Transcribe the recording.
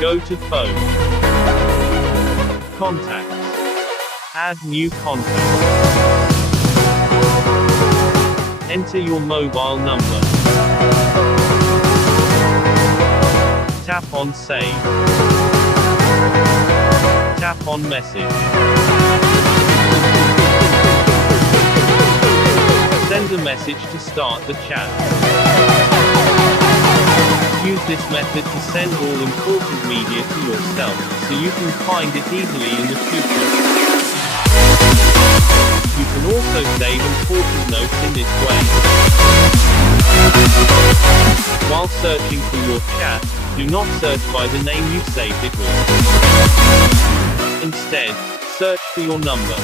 Go to phone. Contacts. Add new contact. Enter your mobile number. Tap on Save. Tap on Message. Send a message to start the chat. Use this method to send all important media to yourself, so you can find it easily in the future. You can also save important notes in this way. While searching for your chat, do not search by the name you saved it with. Instead, search for your number.